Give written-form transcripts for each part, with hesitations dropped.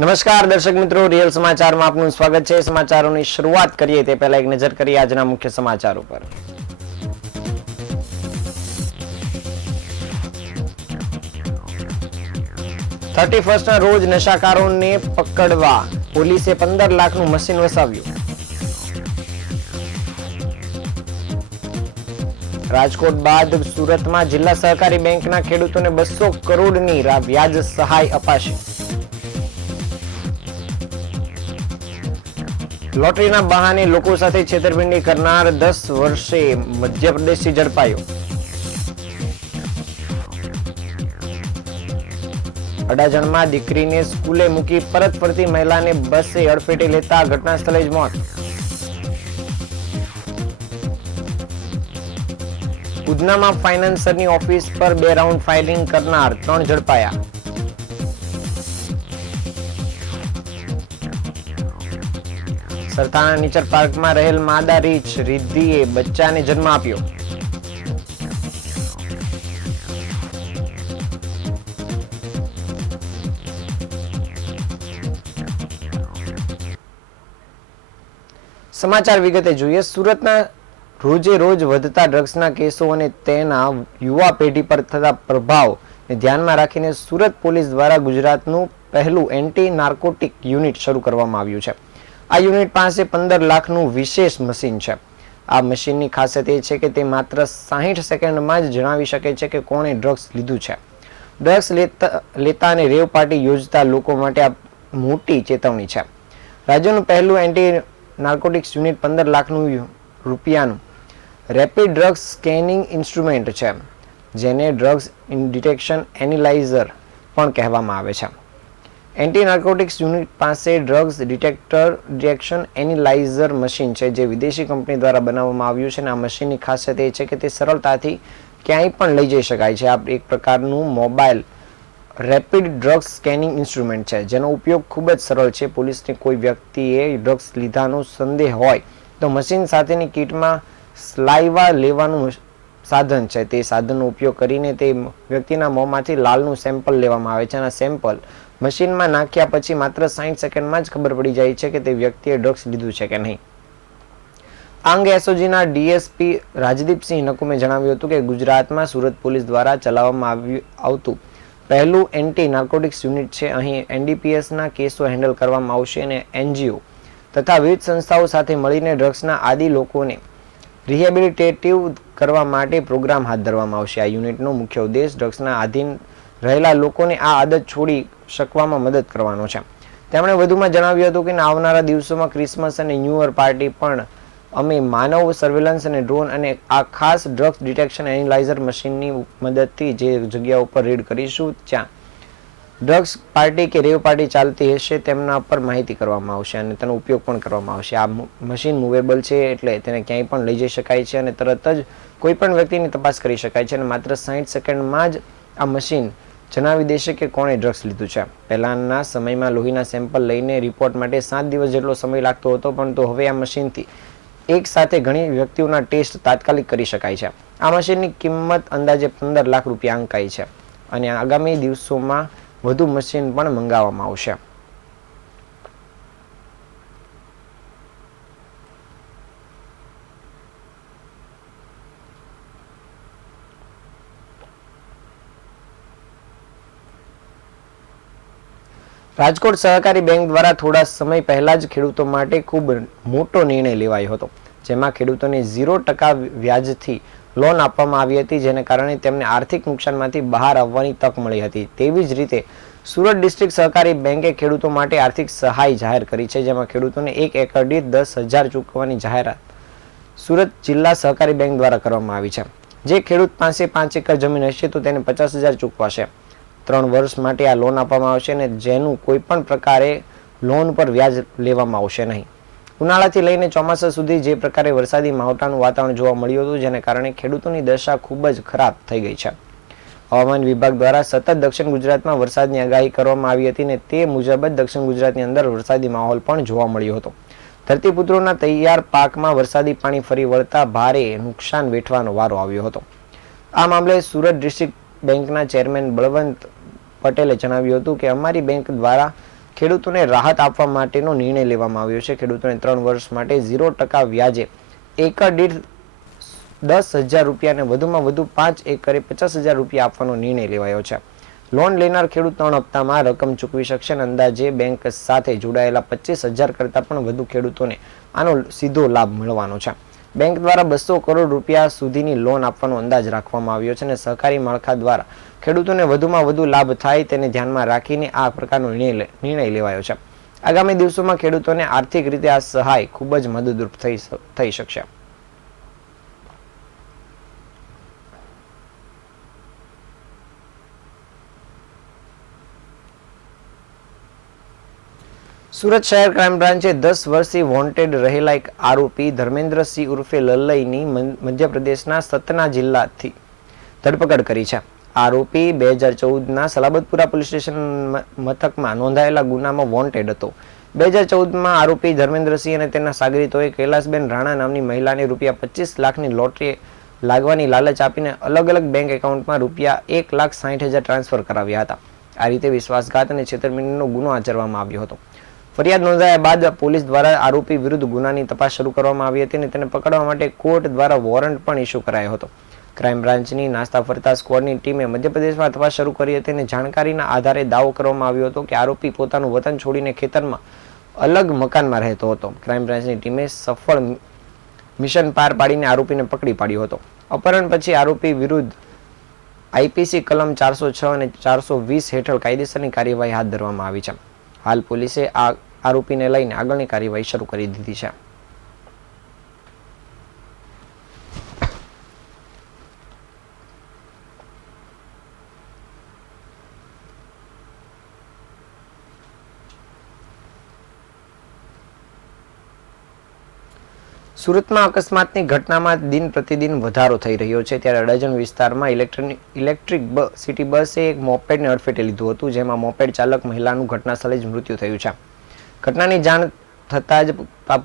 નમસ્કાર દર્શક મિત્રો, રિયલ સમાચારમાં આપનું સ્વાગત છે। સમાચારોની શરૂઆત કરીએ તે પહેલા એક નજર કરીએ આજના મુખ્ય સમાચાર ઉપર। ના રોજ નશાકારોને પકડવા પોલીસે 15 લાખનું મશીન વસાવ્યું। રાજકોટ બાદ સુરતમાં જિલ્લા સહકારી બેંકના ખેડૂતોને 200 કરોડની વ્યાજ સહાય અપાશે। લોટરીના બહાને લોકો સાથે છેતરપિંડી કરનાર 10 વર્ષે મધ્યપ્રદેશથી ઝડપાયો। અડાજણમાં દીકરીને સ્કૂલે મૂકી પરત ફરતી મહિલાને બસે અડફેટે લેતા ઘટના સ્થળે જ મોત। ઉધનામાં ફાઇનાન્સરની ઓફિસ પર 2 રાઉન્ડ ફાયરિંગ કરનાર 3 ઝડપાયા। સરથાણા નેચર પાર્કમાં રહેલ માદા રીંછ રિદ્ધિએ બચ્ચાને જન્મ આપ્યો। સમાચાર વિગતે જોઈએ। સુરતના રોજે રોજ વધતા ડ્રગ્સના કેસો અને તેના યુવા પેઢી પર થતા પ્રભાવને ધ્યાનમાં રાખીને સુરત પોલીસ દ્વારા ગુજરાતનું પહેલું એન્ટી નાર્કોટિક યુનિટ શરૂ કરવામાં આવ્યું છે। આ યુનિટ પાસે 15 લાખનું વિશેષ મશીન છે। આ મશીનની ખાસિયત એ છે કે તે માત્ર 60 સેકન્ડમાં જ જણાવી શકે છે કે કોણે ડ્રગ્સ લીધું છે। ડ્રગ્સ લેતા અને રેવ પાર્ટી યોજતા લોકો માટે આ મોટી ચેતવણી છે। રાજ્યનું પહેલું એન્ટી નાર્કોટિક્સ યુનિટ 15 લાખનું રૂપિયાનું રેપિડ ડ્રગ્સ સ્કેનિંગ ઇન્સ્ટ્રુમેન્ટ છે, જેને ડ્રગ્સ ડિટેક્શન એનાલાઇઝર પણ કહેવામાં આવે છે। એન્ટી નાર્કોટિક્સ યુનિટ પાસે ડ્રગ્સ ડિટેક્શન એનાલાઇઝર મશીન છે, જે વિદેશી કંપની દ્વારા બનાવવામાં આવ્યું છે। અને આ મશીનની ખાસિયત એ છે કે તે સરળતાથી ક્યાંય પણ લઈ જઈ શકાય છે। આ એક પ્રકારનું mobile rapid drugs scanning instrument છે, જેનો ઉપયોગ ખૂબ જ સરળ છે। પોલીસને કોઈ વ્યક્તિએ ડ્રગ્સ લીધાનો સંદેહ હોય તો મશીન સાથેની કીટમાં સ્લાઇવા લેવાનું સાધન છે, તે સાધનનો ઉપયોગ કરીને તે વ્યક્તિના મોંમાંથી લાળનું સેમ્પલ લેવામાં આવે છે। અને સેમ્પલ મશીનમાં નાખ્યા પછી માત્ર 60 સેકન્ડમાં જ ખબર પડી જાય છે કે તે વ્યક્તિએ ડ્રગ્સ લીધું છે કે નહીં। આ અંગે એસઓજીના ડીએસપી રાજદીપસિંહ નકુમે જણાવ્યું હતું કે ગુજરાતમાં સુરત પોલીસ દ્વારા ચલાવવામાં આવતું પહેલું એન્ટી નાર્કોટિક્સ યુનિટ છે। અહીં એનડીપીએસના કેસો હેન્ડલ કરવામાં આવશે અને એનજીઓ તથા વિવિધ સંસ્થાઓ સાથે મળીને ડ્રગ્સના આદી લોકોને રિહેબિલિટેટિવ કરવા માટે પ્રોગ્રામ હાથ ધરવામાં આવશે। આ યુનિટનો મુખ્ય ઉદ્દેશ ડ્રગ્સના આધીન રહેલા લોકોને આ આદત છોડી શકવામાં મદદ કરવાનો છે। તેમણે વધુમાં જણાવ્યું હતું કે આવનારા દિવસોમાં ક્રિસમસ અને ન્યૂ યર પાર્ટી પણ અમે માનવ સર્વેલન્સ અને ડ્રોન અને આ ખાસ ડ્રગ્સ ડિટેક્શન એનાલાઇઝર મશીનની મદદથી જે જગ્યા ઉપર રેડ કરીશું, જ્યાં ડ્રગ્સ પાર્ટી કે રેવ પાર્ટી ચાલતી હશે, તેમના પર માહિતી કરવામાં આવશે અને તેનો ઉપયોગ પણ કરવામાં આવશે। આ મશીન મૂવેબલ છે, એટલે તેને ક્યાંય પણ લઈ જઈ શકાય છે અને તરત જ કોઈ પણ વ્યક્તિની તપાસ કરી શકાય છે અને માત્ર 60 સેકન્ડમાં જ આ મશીન જણાવી દેશે કે કોણે ડ્રગ્સ લીધું છે। પહેલાના સમયમાં લોહીના સેમ્પલ લઈને રિપોર્ટ માટે 7 દિવસ જેટલો સમય લાગતો હતો, પરંતુ હવે આ મશીનથી એક સાથે ઘણી વ્યક્તિઓના ટેસ્ટ તાત્કાલિક કરી શકાય છે। આ મશીનની કિંમત અંદાજે 15 લાખ રૂપિયા આંકાઈ છે અને આગામી દિવસોમાં વધુ મશીન પણ મંગાવવામાં આવશે। રાજકોટ સહકારી બેંક દ્વારા થોડા સમય પહેલા જ ખેડૂતો માટે ખૂબ મોટો નિર્ણય લેવાયો હતો, જેમાં ખેડૂતોને 0% વ્યાજથી લોન આપવામાં આવી હતી, જેને કારણે તેમને આર્થિક નુકસાનમાંથી બહાર આવવાની તક મળી હતી। તેવી જ રીતે સુરત ડિસ્ટ્રિક્ટ સહકારી બેંકે ખેડૂતો માટે આર્થિક સહાય જાહેર કરી છે, જેમાં ખેડૂતોને 1 એકર દીઠ 10,000 ચૂકવવાની જાહેરાત સુરત જિલ્લા સહકારી બેંક દ્વારા કરવામાં આવી છે। જે ખેડૂત પાસે 5 એકર જમીન હશે તો તેને 50,000 ચૂકવાશે। 3 વર્ષ માટે આ લોન આપવામાં આવશે અને જેનું કોઈ પણ પ્રકારે લોન પર વ્યાજ લેવામાં આવશે નહીં। ઉનાળાથી લઈને ચોમાસા સુધી જે પ્રકારે વરસાદી માવઠાનું વાતાવરણ જોવા મળ્યું હતું, જેને કારણે ખેડૂતોની દશા ખૂબ જ ખરાબ થઈ ગઈ છે। હવામાન વિભાગ દ્વારા સતત દક્ષિણ ગુજરાતમાં વરસાદની આગાહી કરવામાં આવી હતી અને તે મુજબ જ દક્ષિણ ગુજરાતની અંદર વરસાદી માહોલ પણ જોવા મળ્યો હતો। ધરતીપુત્રોના તૈયાર પાકમાં વરસાદી પાણી ફરી વળતા ભારે નુકસાન વેઠવાનો વારો આવ્યો હતો। આ મામલે સુરત ડિસ્ટ્રિક્ટ બેંકના ચેરમેન બળવંત પટેલે જણાવ્યું હતું કે અમારી બેંક દ્વારા ખેડૂતોને રાહત આપવા માટેનો નિર્ણય લેવામાં આવ્યો છે. ખેડૂતોને 3 વર્ષ માટે 0% વ્યાજે એકર દીઠ 10,000 રૂપિયા અને વધુમાં વધુ 5 એકરે 50,000 રૂપિયા આપવાનો નિર્ણય લેવાયો છે. લોન લેનાર ખેડૂત 3 હપ્તામાં રકમ ચૂકવી શકશે અને અંદાજે બેંક સાથે જોડાયેલા 25,000 કરતાં પણ વધુ ખેડૂતોને આનો સીધો લાભ મળવાનો છે. બેંક દ્વારા 200 કરોડ રૂપિયા સુધીની લોન આપવાનો અંદાજ રાખવામાં આવ્યો છે અને સહકારી માળખા દ્વારા ખેડૂતોને વધુમાં વધુ લાભ થાય તેને ધ્યાનમાં રાખીને આ પ્રકારનો નિર્ણય લેવાયો છે. આગામી દિવસોમાં ખેડૂતોને આર્થિક રીતે આ સહાય ખૂબ જ મદદરૂપ થઈ શકશે. સુરત શહેર ક્રાઇમ બ્રાન્ચે 10 વર્ષથી વોન્ટેડ રહેલા એક આરોપી ધર્મેન્દ્રસિંહ ઉર્ફે લલ્લઈની મધ્યપ્રદેશના સતના જિલ્લાથી ધરપકડ કરી છે. આરોપી 2014ના સલાબતપુરા પોલીસ સ્ટેશન મથકમાં નોંધાયેલા ગુનામાં વોન્ટેડ હતો. 2014માં આરોપી ધર્મેન્દ્રસિંહ અને તેના સાગરીતોએ કૈલાસબેન રાણા નામની મહિલાને રૂપિયા 25 લાખની લોટરી લાગવાની લાલચ આપીને અલગ અલગ બેંક એકાઉન્ટમાં રૂપિયા 1,60,000 ટ્રાન્સફર કરાવ્યા હતા. આ રીતે વિશ્વાસઘાત અને છેતરપિંડીનો ગુનો આચરવામાં આવ્યો હતો. ફરિયાદ નોંધાયા બાદ પોલીસ દ્વારા આરોપી વિરુદ્ધ ગુનાની તપાસ શરૂ કરવામાં આવી હતી અને તેને પકડવા માટે કોર્ટ દ્વારા વોરંટ પણ ઇસ્યુ કરાયો હતો. ક્રાઇમ બ્રાન્ચની નાસ્તા ફરતા સ્ક્વોડની ટીમે મધ્યપ્રદેશમાં તપાસ શરૂ કરી હતી અને જાણકારીના આધારે દાવો કરવામાં આવ્યો હતો કે આરોપી પોતાનું વતન છોડીને ખેતરમાં અલગ મકાનમાં રહેતો હતો. ક્રાઇમ બ્રાન્ચની ટીમે સફળ મિશન પાર પાડીને આરોપીને પકડી પાડ્યો હતો. અપહરણ પછી આરોપી વિરુદ્ધ આઈપીસી કલમ 406 અને 420 હેઠળ કાયદેસરની કાર્યવાહી હાથ ધરવામાં આવી છે. હાલ પોલીસે આ આરોપીને લઈને આગળની કાર્યવાહી શરૂ કરી દીધી છે. સુરતમાં અકસ્માતની ઘટનામાં દિન પ્રતિદિન વધારો થઈ રહ્યો છે. ત્યારે અડાજણ વિસ્તારમાં ઇલેક્ટ્રિક સિટી બસે એક મોપેડને અડફેટે લીધું હતું, જેમાં મોપેડ ચાલક મહિલાનું ઘટના સ્થળે જ મૃત્યુ થયું છે. ઘટનાની જાણ થતાં જ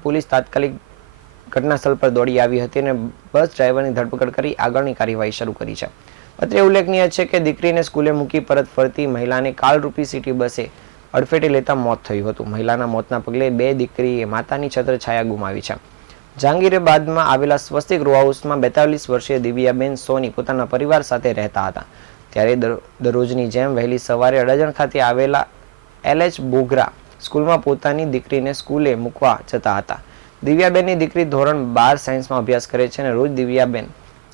પોલીસ તાત્કાલિક ઘટના સ્થળ પર દોડી આવી હતી અને બસ ડ્રાઈવરની ધરપકડ કરી આગળની કાર્યવાહી શરૂ કરી છે. અત્રે ઉલ્લેખનીય છે કે દીકરીને સ્કૂલે મૂકી પરત ફરતી મહિલાને કાળરૂપી સિટી બસે અડફેટે લેતા મોત થયું હતું. મહિલાના મોતના પગલે બે દીકરીએ માતાની છત્રછાયા ગુમાવી છે. જહાંગીરાબાદમાં આવેલા સ્વસ્તિક રો હાઉસમાં 42 વર્ષીય દિવ્યાબેન સોની પોતાના પરિવાર સાથે રહેતા હતા. ત્યારે દરરોજની જેમ વહેલી સવારે અડાજણ ખાતે આવેલા LH બોગરા સ્કૂલમાં પોતાની દીકરીને સ્કૂલે મૂકવા જતા હતા. દિવ્યાબેનની દીકરી ધોરણ 12 સાયન્સમાં અભ્યાસ કરે છે અને રોજ દિવ્યાબેન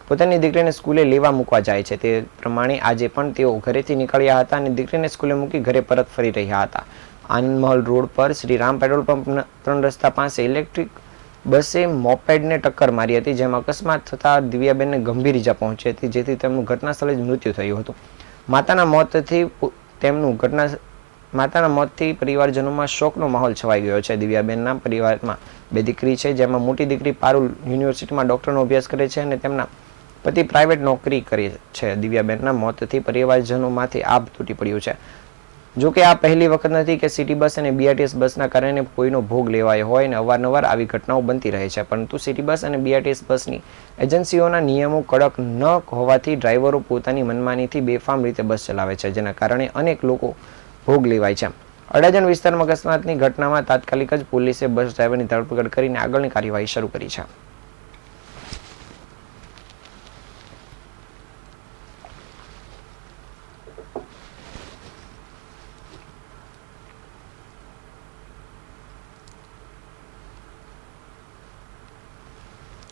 પોતાની દીકરીને સ્કૂલે લેવા મૂકવા જાય છે. તે પ્રમાણે આજે પણ તેઓ ઘરેથી નીકળ્યા હતા અને દીકરીને સ્કૂલે મૂકી ઘરે પરત ફરી રહ્યા હતા. આનંદમહલ રોડ પર શ્રી રામ પેટ્રોલ પંપ 3 રસ્તા પાસે ઇલેક્ટ્રિક બસે મોપેડને ટક્કર મારી હતી, જેમાં અકસ્માત થતાં દિવ્યાબેનને ગંભીર ઈજા પહોંચી હતી, જેથી તેમનું ઘટના સ્થળે જ મૃત્યુ થયું હતું. માતાના મોતથી પરિવારજનોમાં શોકનો માહોલ છવાઈ ગયો છે. દિવ્યાબેનના પરિવારમાં 2 દીકરી છે, જેમાં મોટી દીકરી પારુલ યુનિવર્સિટીમાં ડોક્ટરનો અભ્યાસ કરે છે અને તેમના પતિ પ્રાઇવેટ નોકરી કરે છે. દિવ્યાબેનના મોતથી પરિવારજનોમાંથી આભ તૂટી પડ્યું છે. જો કે આ પહેલી વખત નથી કે સિટી બસ અને BRTS બસના કારણે કોઈનો ભોગ લેવાયો હોય અને અવારનવાર આવી ઘટનાઓ બનતી રહે છે, પરંતુ સિટી બસ અને BRTS બસની એજન્સીઓના નિયમો કડક ન હોવાથી ડ્રાઈવરો પોતાની મનમાનીથી બેફામ રીતે બસ ચલાવે છે, જેના કારણે અનેક લોકો ભોગ લેવાય છે. અડાજણ વિસ્તારમાં અકસ્માતની ઘટનામાં તાત્કાલિક જ પોલીસે બસ ડ્રાઈવરની ધરપકડ કરીને આગળની કાર્યવાહી શરૂ કરી છે.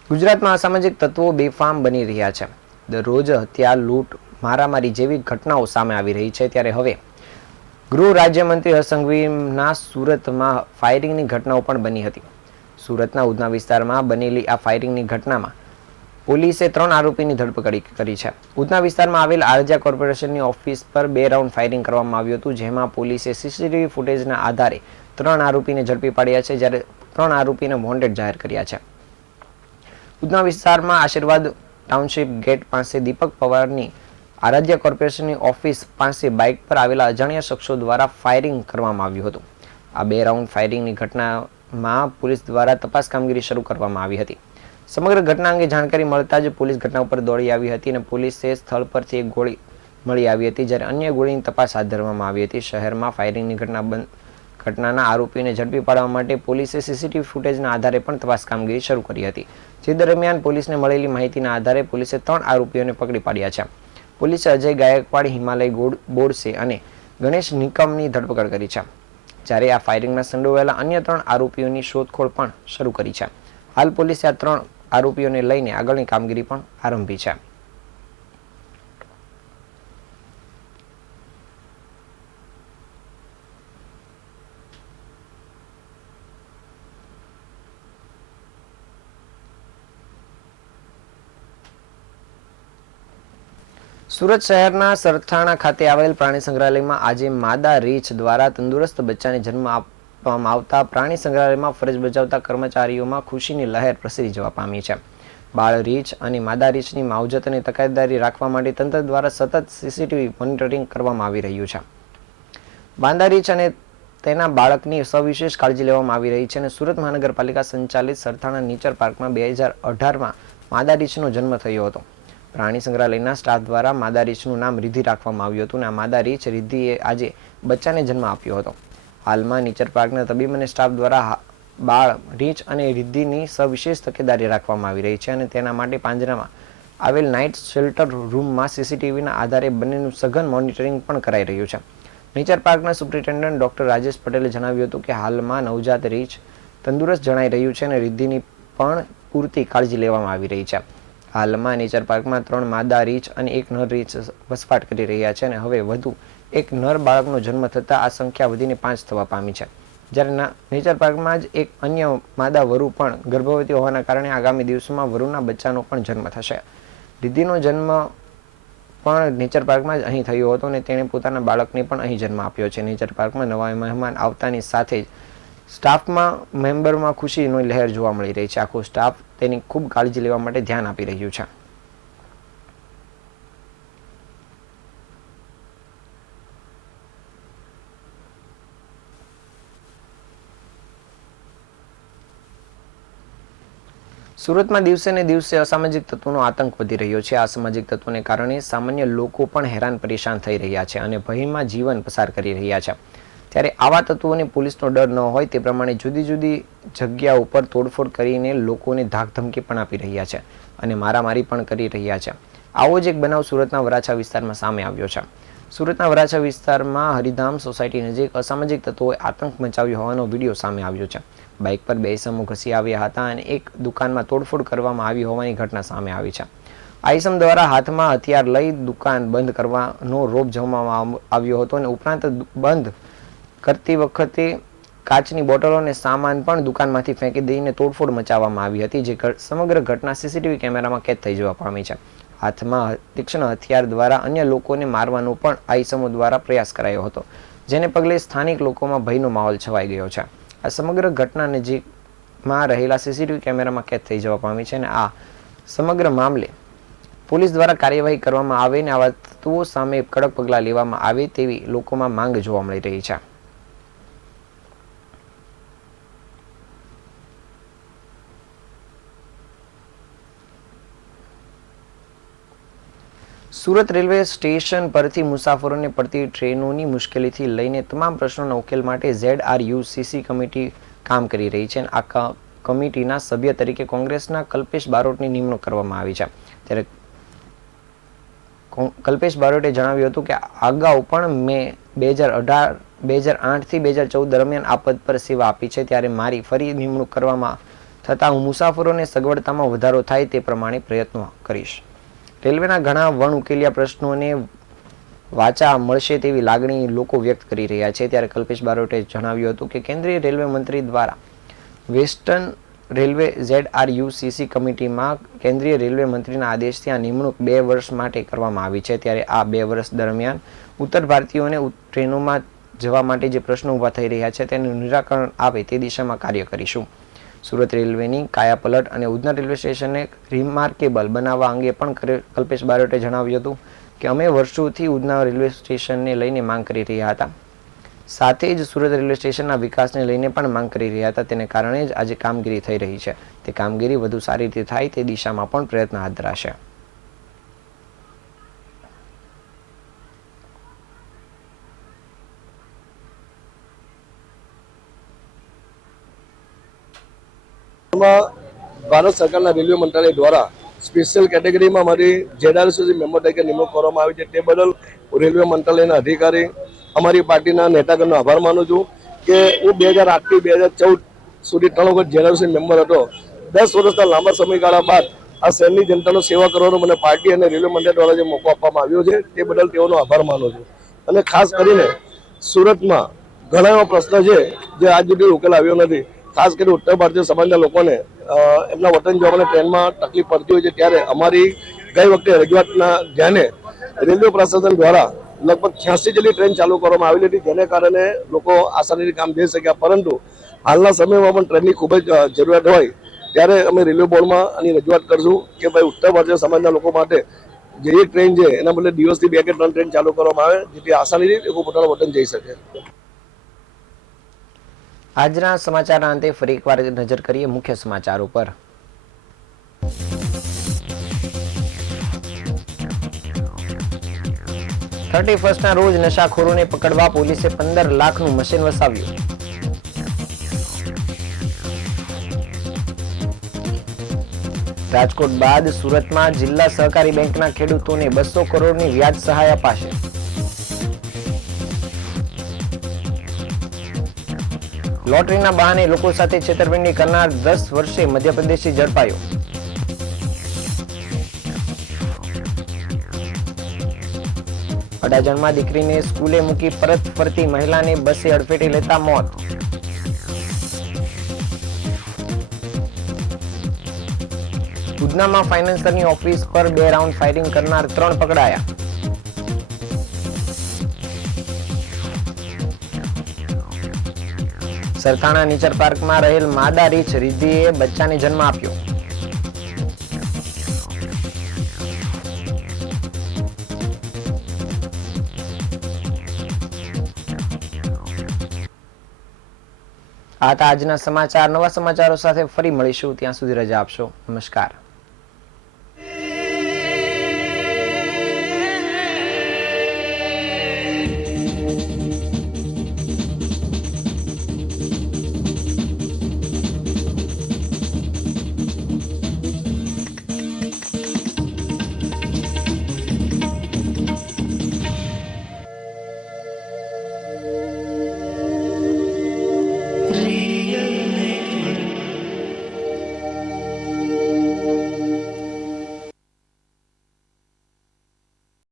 ગુજરાતમાં અસામાજિક તત્વો બેફામ બની રહ્યા છે. દરરોજ હત્યા, લૂંટ, મારામારી જેવી ઘટનાઓ સામે આવી રહી છે. ત્યારે હવે ગૃહ રાજ્યમંત્રી હર્ષ સંઘવીના સુરતમાં ફાયરિંગની ઘટનાઓ પણ બની હતી. સુરતના ઉધના વિસ્તારમાં બનેલી આ ફાયરિંગની ઘટનામાં પોલીસે 3 આરોપીની ધરપકડ કરી છે. ઉધના વિસ્તારમાં આવેલ આરજા કોર્પોરેશનની ઓફિસ પર 2 રાઉન્ડ ફાયરિંગ કરવામાં આવ્યું હતું, જેમાં પોલીસે CCTV ફૂટેજના આધારે 3 આરોપીને ઝડપી પાડ્યા છે, જ્યારે 3 આરોપીને વોન્ટેડ જાહેર કર્યા છે. ઉધના વિસ્તારમાં આશીર્વાદ ટાઉનશીપ ગેટ પાસે દીપક પવારની આરાધ્યા કોર્પોરેશનની ઓફિસ પાસે બાઇક પર આવેલા અજાણ્યા શખ્સો દ્વારા ફાયરિંગ કરવામાં આવ્યું હતું. આ 2 રાઉન્ડ ફાયરિંગની ઘટનામાં પોલીસ દ્વારા તપાસ કામગીરી શરૂ કરવામાં આવી હતી. સમગ્ર ઘટના અંગે જાણકારી મળતા જ પોલીસ ઘટના ઉપર દોડી આવી હતી અને પોલીસે સ્થળ પરથી એક ગોળી મળી આવી હતી, જ્યારે અન્ય ગોળીની તપાસ હાથ ધરવામાં આવી હતી. શહેરમાં ફાયરિંગની ઘટના ઘટનાના આરોપીને ઝડપી પાડવા માટે પોલીસે સીસીટીવી ફૂટેજના આધારે પણ તપાસ કામગીરી શરૂ કરી હતી, જે દરમિયાન પોલીસને મળેલી માહિતીના આધારે પોલીસે 3 આરોપીઓને પકડી પાડ્યા છે. પોલીસે અજય ગાયકવાડ, હિમાલય બોરસે અને ગણેશ નિકમની ધરપકડ કરી છે, જ્યારે આ ફાયરિંગમાં સંડોવાયેલા અન્ય 3 આરોપીઓની શોધખોળ પણ શરૂ કરી છે. હાલ પોલીસે આ 3 આરોપીઓને લઈને આગળની કામગીરી પણ આરંભી છે. સુરત શહેરના સરથાણા ખાતે આવેલ પ્રાણી સંગ્રહાલયમાં આજે માદા રીંછ દ્વારા તંદુરસ્ત બચ્ચાને જન્મ આપવામાં આવતા પ્રાણી સંગ્રહાલયમાં ફરજ બજાવતા કર્મચારીઓમાં ખુશીની લહેર પ્રસરી જવા પામી છે. બાળ રીંછ અને માદા રીંછની માવજત અને તકેદારી રાખવા માટે તંત્ર દ્વારા સતત સીસીટીવી મોનિટરિંગ કરવામાં આવી રહ્યું છે. બાંદા રીંછ અને તેના બાળકની સવિશેષ કાળજી લેવામાં આવી રહી છે અને સુરત મહાનગરપાલિકા સંચાલિત સરથાણા નેચર પાર્કમાં 2018માં માદા રીંછનો જન્મ થયો હતો. પ્રાણી સંગ્રહાલયના સ્ટાફ દ્વારા માદા રીંછનું નામ રિદ્ધિ રાખવામાં આવ્યું હતું અને આ માદા રીંછ રિદ્ધિએ આજે બચ્ચાને જન્મ આપ્યો હતો. હાલમાં નેચર પાર્કના તબીબ અને સ્ટાફ દ્વારા બાળ રીંછ અને રિદ્ધિની સવિશેષ તકેદારી રાખવામાં આવી રહી છે અને તેના માટે પાંજરામાં આવેલ નાઇટ શેલ્ટર રૂમમાં સીસીટીવીના આધારે બંનેનું સઘન મોનિટરિંગ પણ કરાઈ રહ્યું છે. નેચર પાર્કના સુપ્રિન્ટેન્ડન્ટ ડોક્ટર રાજેશ પટેલે જણાવ્યું હતું કે હાલમાં નવજાત રીંછ તંદુરસ્ત જણાઈ રહ્યું છે અને રિદ્ધિની પણ પૂરતી કાળજી લેવામાં આવી રહી છે. હાલમાં નેચર પાર્કમાં 3 માદા રીંછ અને 1 નર રીંછ વસવાટ કરી રહ્યા છે અને હવે વધુ 1 નર બાળકનો જન્મ થતાં આ સંખ્યા વધીને 5 થવા પામી છે. જ્યારે નેચર પાર્કમાં જ એક અન્ય માદા વરુ પણ ગર્ભવતી હોવાના કારણે આગામી દિવસોમાં વરુના બચ્ચાનો પણ જન્મ થશે. રિદ્ધિનો જન્મ પણ નેચર પાર્કમાં જ અહીં થયો હતો અને તેણે પોતાના બાળકને પણ અહીં જન્મ આપ્યો છે. નેચર પાર્કમાં નવા મહેમાન આવતાની સાથે જ સ્ટાફમાં મેમ્બરમાં ખુશીની લહેર જોવા મળી રહી છે. આખો સ્ટાફ તેની ખૂબ કાળજી લેવા માટે ધ્યાન આપી રહ્યું છે. સુરતમાં દિવસે ને દિવસે અસામાજિક તત્વોનો આતંક વધી રહ્યો છે. આ અસામાજિક તત્વોને કારણે સામાન્ય લોકો પણ હેરાન પરેશાન થઈ રહ્યા છે અને ભયમાં જીવન પસાર કરી રહ્યા છે. ત્યારે આવા તત્વોને પોલીસનો ડર ન હોય તે પ્રમાણે જુદી જુદી જગ્યા ઉપર તોડફોડ કરીને લોકોને ધાકધમકી પણ આપી રહ્યા છે અને મારામારી પણ કરી રહ્યા છે. આવો જ એક બનાવ સુરતના વરાછા વિસ્તારમાં સામે આવ્યો છે. સુરતના વરાછા વિસ્તારમાં હરિધામ સોસાયટી નજીક અસામાજિક તત્વોએ આતંક મચાવ્યો હોવાનો વિડીયો સામે આવ્યો છે. બાઇક પર 2 ઇસમો ઘસી આવ્યા હતા અને એક દુકાનમાં તોડફોડ કરવામાં આવી હોવાની ઘટના સામે આવી છે. આ ઇસમ દ્વારા હાથમાં હથિયાર લઈ દુકાન બંધ કરવાનો રોપ જમાવવામાં આવ્યો હતો અને ઉપરાંત બંધ કરતી વખતે કાચની બોટલો અને સામાન પણ દુકાનમાંથી ફેંકી દઈને તોડફોડ મચાવવામાં આવી હતી, જે સમગ્ર ઘટના સીસીટીવી કેમેરામાં કેદ થઈ જવા પામી છે. હાથમાં તીક્ષ્ણ હથિયાર દ્વારા અન્ય લોકોને મારવાનો પણ આ ઇસમો દ્વારા પ્રયાસ કરાયો હતો, જેને પગલે સ્થાનિક લોકોમાં ભયનો માહોલ છવાઈ ગયો છે. આ સમગ્ર ઘટના નજીકમાં રહેલા સીસીટીવી કેમેરામાં કેદ થઈ જવા પામી છે અને આ સમગ્ર મામલે પોલીસ દ્વારા કાર્યવાહી કરવામાં આવે અને આવા તત્વો સામે કડક પગલાં લેવામાં આવે તેવી લોકોમાં માંગ જોવા મળી રહી છે. સુરત રેલવે સ્ટેશન પરથી મુસાફરોને પડતી ટ્રેનોની મુશ્કેલીથી લઈને તમામ પ્રશ્નોના ઉકેલ માટે ZRUCC કમિટી કામ કરી રહી છે. આ કમિટીના સભ્ય તરીકે કોંગ્રેસના કલ્પેશ બારોટની નિમણૂક કરવામાં આવી છે. ત્યારે કલ્પેશ બારોટે જણાવ્યું હતું કે અગાઉ પણ મેં 2008થી 2014 દરમિયાન આ પદ પર સેવા આપી છે, ત્યારે મારી ફરી નિમણૂક કરવામાં થતાં હું મુસાફરોને સગવડતામાં વધારો થાય તે પ્રમાણે પ્રયત્નો કરીશ. રેલવેના ઘણા વણઉકેલ્યા પ્રશ્નોને વાચા મળશે તેવી લાગણી લોકો વ્યક્ત કરી રહ્યા છે. ત્યારે કલ્પેશ બારોટે જણાવ્યું હતું કે કેન્દ્રીય રેલવે મંત્રી દ્વારા વેસ્ટર્ન રેલવે ZRUCC કમિટીમાં કેન્દ્રીય રેલવે મંત્રીના આદેશથી આ નિમણૂક 2 વર્ષ માટે કરવામાં આવી છે. ત્યારે આ 2 વર્ષ દરમિયાન ઉત્તર ભારતીયોને ટ્રેનોમાં જવા માટે જે પ્રશ્નો ઊભા થઈ રહ્યા છે તેનું નિરાકરણ આવે તે દિશામાં કાર્ય કરીશું. સુરત રેલવેની કાયાપલટ અને ઉધના રેલવે સ્ટેશનને રિમાર્કેબલ બનાવવા અંગે પણ કલ્પેશ બારોટે જણાવ્યું હતું કે અમે વર્ષોથી ઉધના રેલવે સ્ટેશનને લઈને માંગ કરી રહ્યા હતા. સાથે જ સુરત રેલવે સ્ટેશનના વિકાસને લઈને પણ માંગ કરી રહ્યા હતા. તેને કારણે જ આજે કામગીરી થઈ રહી છે. તે કામગીરી વધુ સારી રીતે થાય તે દિશામાં પણ પ્રયત્ન હાથ ધરાશે. ભારત સરકારના રેલવે મંત્રાલય દ્વારા સ્પેશિયલ કેટેગરીમાં મારી જેડઆરસી મેમ્બર તરીકે નિમણૂક કરવામાં આવી છે. તે બદલ રેલવે મંત્રાલયના અધિકારી, અમારી પાર્ટીના નેતાગણનો આભાર માનું છું કે હું 2008થી 2014 સુધી 3 વખત જેડઆરસી મેમ્બર હતો. 10 વર્ષના લાંબા સમયગાળા બાદ આ શહેરની જનતાનો સેવા કરવાનો મને પાર્ટી અને રેલવે મંત્રાલય દ્વારા જે મોકો આપવામાં આવ્યો છે તે બદલ તેઓનો આભાર માનું છું. અને ખાસ કરીને સુરતમાં ઘણા એવા પ્રશ્ન છે જે આજ સુધી ઉકેલ આવ્યો નથી. ખાસ કરીને ઉત્તર ભારતીય સમાજના લોકોને એમના વતન જવાને ટ્રેનમાં તકલીફ પડતી હોય છે, ત્યારે અમારી ગઈ વખતે રજૂઆતના ધ્યાને રેલવે પ્રશાસન દ્વારા લગભગ 86 જેટલી ટ્રેન ચાલુ કરવામાં આવેલી હતી, જેને કારણે લોકો આસાનીથી કામ જઈ શક્યા. પરંતુ હાલના સમયમાં પણ ટ્રેનની ખૂબ જ જરૂરિયાત હોય ત્યારે અમે રેલવે બોર્ડમાં આની રજૂઆત કરશું કે ભાઈ ઉત્તર ભારતીય સમાજના લોકો માટે જે એક ટ્રેન છે એના બદલે દિવસથી 2 કે 3 ટ્રેન ચાલુ કરવામાં આવે, જેથી આસાનીથી લોકો પોતાના વતન જઈ શકે. આજના સમાચારના અંતે ફરી એકવાર નજર કરીએ મુખ્ય સમાચારો પર. 31ના રોજ નશાખોરોને પકડવા પોલીસે 15 લાખનું મશીન વસાવ્યું. રાજકોટ બાદ સુરતમાં જિલ્લા સહકારી બેંકના ખેડૂતોને 200 કરોડની વ્યાજ સહાય અપાશે. લોટરીના બહાને લોકો સાથે છેતરપિંડી કરનાર 10 વર્ષે મધ્યપ્રદેશી ઝડપાયો. અડાજણમાં દીકરીને સ્કૂલે મૂકી પરત ફરતી મહિલાને બસે અડફેટે લેતા મોત. ઉધનામાં ફાઇનાન્સરની ઓફિસ પર 2 રાઉન્ડ ફાયરિંગ કરનાર 3 પકડાયા. સરથાણા નેચર પાર્કમાં રહેલ માદા રીંછ રિદ્ધિએ બચ્ચાને જન્મ આપ્યો. આ હતા આજના સમાચાર. નવા સમાચારો સાથે ફરી મળીશું. ત્યાં સુધી રજા આપશો. નમસ્કાર. Radio